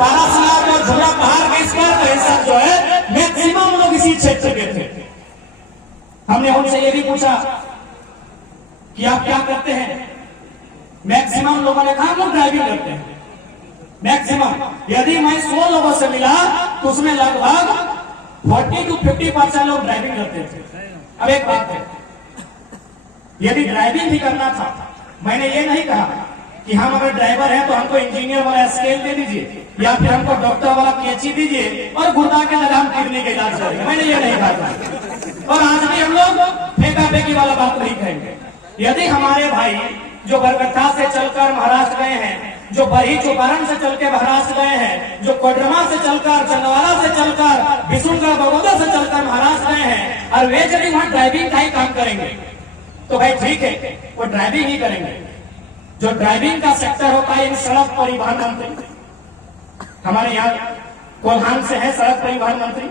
पारासिलाब और झुमरा पहाड़ के इस बार का हिस्सा जो है मैक्सिमम लोग इसी क्षेत्र के थे। हमने उनसे ये भी पूछा कि आप क्या करते हैं। मैक्सिमम लोगों ने कहा हम लोग ड्राइविंग करते हैं। मैक्सिमम यदि मैं 100 लोगों से मिला तो उसमें लगभग 40 to 50% लोग ड्राइविंग करते थे। अब एक बात है, यदि ड्राइविंग भी करना था, मैंने ये नहीं कहा कि हम अगर ड्राइवर हैं तो हमको इंजीनियर वाला स्केल दे दीजिए या फिर हमको डॉक्टर वाला कैंची दीजिए और गुर्दा के लगाम किडनी के इलाज करेंगे, मैंने ये नहीं कहा। और आज भी हम लोग फेंका फेंकी वाला बात नहीं कहेंगे। यदि हमारे भाई जो बरकट्ठा से चलकर महाराष्ट्र गए हैं, जो बरही चौपारण से चल के महाराष्ट्र गए हैं, जो कोडरमा से चलकर, चंदवाला से चलकर, बिशुनगढ़ बगोदा से चलकर महाराष्ट्र गए हैं, और वे यदि वहां ड्राइविंग का ही काम करेंगे तो भाई ठीक है, वो ड्राइविंग ही करेंगे। जो ड्राइविंग का सेक्टर होता है, सड़क परिवहन मंत्री हमारे यहाँ कोल्हान से है, सड़क परिवहन मंत्री।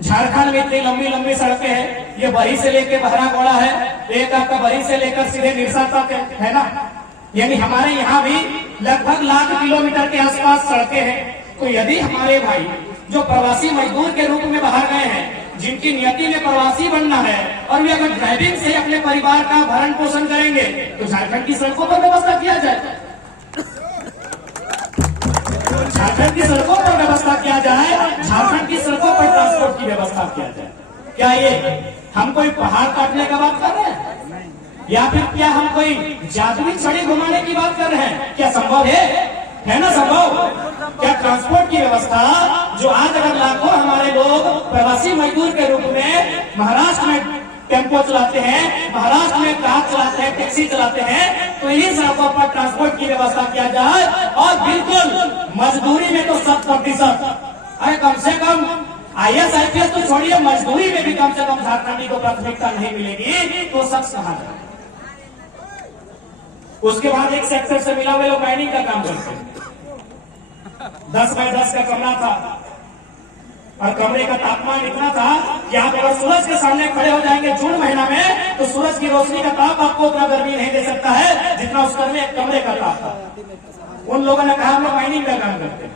झारखंड में इतनी लंबी लंबी सड़कें हैं, ये बरही से लेकर बहरागोड़ा है, एक आपका बरही से लेकर सीधे निरसा तक है ना। यानी हमारे यहाँ भी लगभग लाख किलोमीटर के आसपास सड़कें हैं। तो यदि हमारे भाई जो प्रवासी मजदूर के रूप में बाहर गए हैं, जिनकी नियति में प्रवासी बनना है, और वे अगर ड्राइविंग से अपने परिवार का भरण पोषण करेंगे तो झारखंड की सड़कों पर व्यवस्था किया जाए। झारखंड की सड़कों पर व्यवस्था किया जाए, झारखंड की सड़कों पर ट्रांसपोर्ट की व्यवस्था किया जाए। क्या ये हम कोई पहाड़ काटने का बात कर रहे हैं या फिर क्या हम कोई जादुई छड़ी घुमाने की बात कर रहे हैं? क्या संभव है ना संभव? क्या ट्रांसपोर्ट की व्यवस्था जो आज अगर लाखों हमारे लोग प्रवासी मजदूर के रूप में महाराष्ट्र में टेम्पो चलाते हैं, महाराष्ट्र में कार चलाते हैं, टैक्सी चलाते हैं, तो इन्हीं सड़कों पर ट्रांसपोर्ट की व्यवस्था किया जाए। और बिल्कुल मजदूरी में तो 100%, अरे कम से कम IAS IPS तो छोड़िए, मजदूरी में भी कम से कम झारखंडी को प्राथमिकता नहीं मिलेगी तो शख्स कहां जाए। उसके बाद एक सेक्टर से मिला हुए लोग माइनिंग का काम करते हैं। 10 बाय 10 का कमरा था और कमरे का तापमान इतना था कि आप अगर सूरज के सामने खड़े हो जाएंगे जून महीना में तो सूरज की रोशनी का ताप आपको उतना गर्मी नहीं दे सकता है जितना उस कमरे का ताप था। उन लोगों ने कहा हम लोग माइनिंग का काम करते हैं।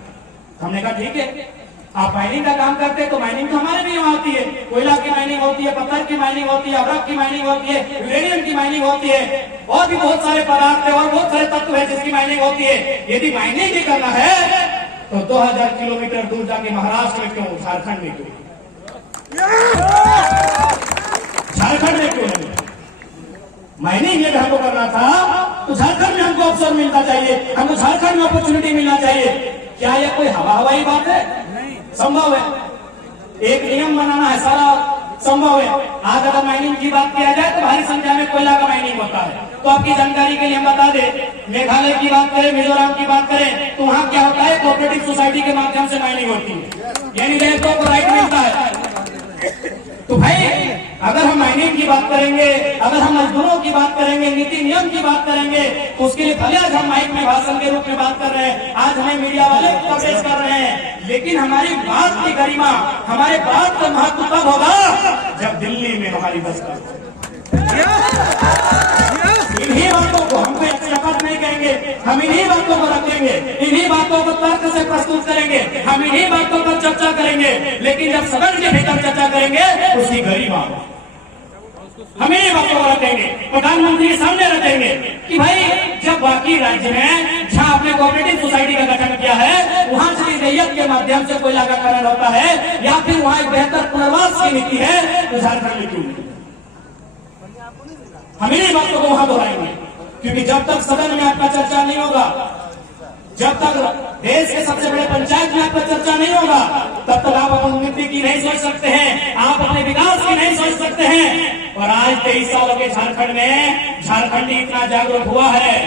हमने कहा ठीक है, आप माइनिंग का काम करते हैं तो माइनिंग तो हमारे भी यहाँ होती है। कोयला की माइनिंग होती है, पत्थर की माइनिंग होती है, अब्रक की माइनिंग होती है, यूरेनियम की माइनिंग होती है, और भी बहुत सारे पदार्थ है और बहुत सारे तत्व है जिसकी माइनिंग होती है। यदि माइनिंग भी करना है तो 2000 किलोमीटर दूर जाके महाराष्ट्र में क्यों, झारखंड में क्यों? झारखंड में क्यों नहीं? माइनिंग यदि हमको करना था तो झारखंड में हमको अवसर मिलना चाहिए, हमको झारखंड में अपॉर्चुनिटी मिलना चाहिए। क्या यह कोई हवाई बात है? संभव है। एक नियम बनाना है, सारा संभव है। आज अगर माइनिंग की बात किया जाए तो भारी संख्या में कोयला का माइनिंग होता है। तो आपकी जानकारी के लिए हम बता दें, मेघालय की बात करें, मिजोरम की बात करें तो वहां क्या होता है, कोऑपरेटिव सोसाइटी के माध्यम से माइनिंग होती है, यानी रैयतों को राइट मिलता है। तो भाई अगर हम माइनिंग की बात करेंगे, अगर हम मजदूरों की बात करेंगे, नीति नियम की बात करेंगे तो उसके लिए भले आज हम माइक में भाषण के रूप में बात कर रहे हैं, आज हमें मीडिया वाले कवरेज कर रहे हैं, लेकिन हमारी बात की गरिमा, हमारे बात का महत्व तब होगा जब दिल्ली में हमारी दस्तक। इन्हीं बातों को हम कोई शपथ नहीं करेंगे, हम इन्हीं बातों को रखेंगे, इन्हीं बातों को तर्क से प्रस्तुत करेंगे, हम इन्हीं बातों पर चर्चा करेंगे। लेकिन जब सदन के भीतर चर्चा करेंगे उसकी गरिमा हम इन्हीं बातों को रखेंगे, प्रधानमंत्री के सामने रखेंगे कि भाई जब बाकी राज्य में जहां आपने कोऑपरेटिव सोसाइटी का गठन किया है वहां से रैयत के माध्यम से कोयला का खनन होता है या फिर वहां एक बेहतर पुनर्वास की नीति है तो झारखंड में क्यों नहीं? हम इन्हीं बातों को वहां दोहराएंगे, क्योंकि जब तक सदन में आपका चर्चा नहीं होगा, जब तक देश के सबसे बड़े पंचायत में आपका चर्चा नहीं होगा, तब तक आप अपनी उन्नति की नहीं सोच सकते हैं, आप अपने विकास की नहीं सोच सकते हैं। और आज 23 सालों के झारखंड में झारखंडी इतना जागरूक हुआ है